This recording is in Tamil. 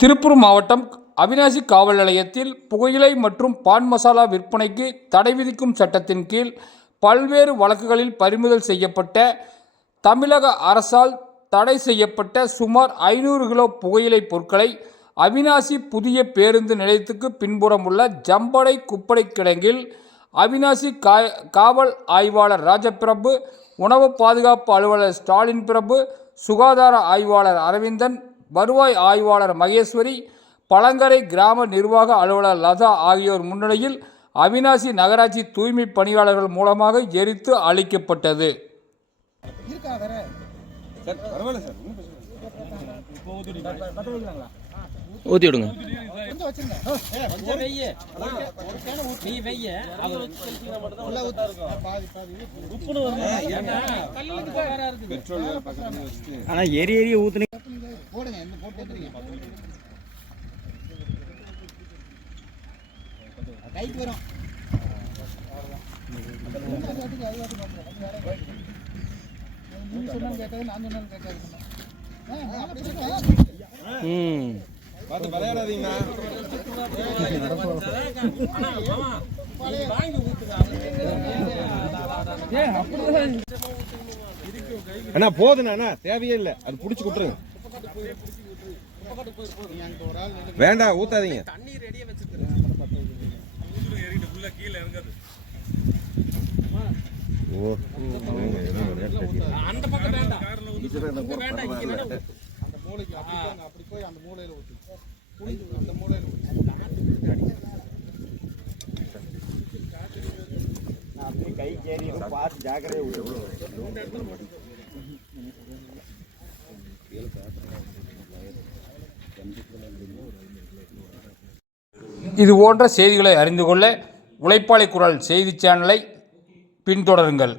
திருப்பூர் மாவட்டம் அவிநாசி காவல் நிலையத்தில் புகையிலை மற்றும் பான் மசாலா விற்பனைக்கு தடை விதிக்கும் சட்டத்தின் கீழ் பல்வேறு வழக்குகளில் பறிமுதல் செய்யப்பட்ட தமிழக அரசால் தடை செய்யப்பட்ட சுமார் 500 கிலோ புகையிலை பொருட்களை அவிநாசி புதிய பேருந்து நிலையத்துக்கு பின்புறம் உள்ள ஜம்படை குப்படை கிடங்கில் அவிநாசி காவல் ஆய்வாளர் ராஜபிரபு, உணவு பாதுகாப்பு அலுவலர் ஸ்டாலின் பிரபு, சுகாதார ஆய்வாளர் அரவிந்தன், வருவாய் ஆய்வாளர் மகேஸ்வரி, பழங்கரை கிராம நிர்வாக அலுவலர் லதா ஆகியோர் முன்னிலையில் அவிநாசி நகராட்சி தூய்மை பணியாளர்கள் மூலமாக எரித்து அளிக்கப்பட்டது. ஊத்தி விடுங்க. ஆனா எரி எரிய ஊத்துனீங்க. கைக்கு வரும். நீங்க சொன்னாலும் கேட்காது, நான் சொன்னாலும் கேட்காது. பார்த்து விளையாடாதீங்கண்ணா. அண்ணா போதுண்ணா, தேவையே இல்லை, அது புடிச்சு கொடுத்துருங்க. வேண்டாம், ஊத்தாதீங்க. அந்த பக்கம் வேண்டாம், அந்த மூளைக்கு அப்படி போய் அந்த மூலையில ஊத்து, அந்த மூலையில கை கேரி பார்த்து ஜாக்கிரதையா. இது போன்ற செய்திகளை அறிந்து கொள்ள உழைப்பாளி குரல் செய்தி சேனலை பின்தொடருங்கள்.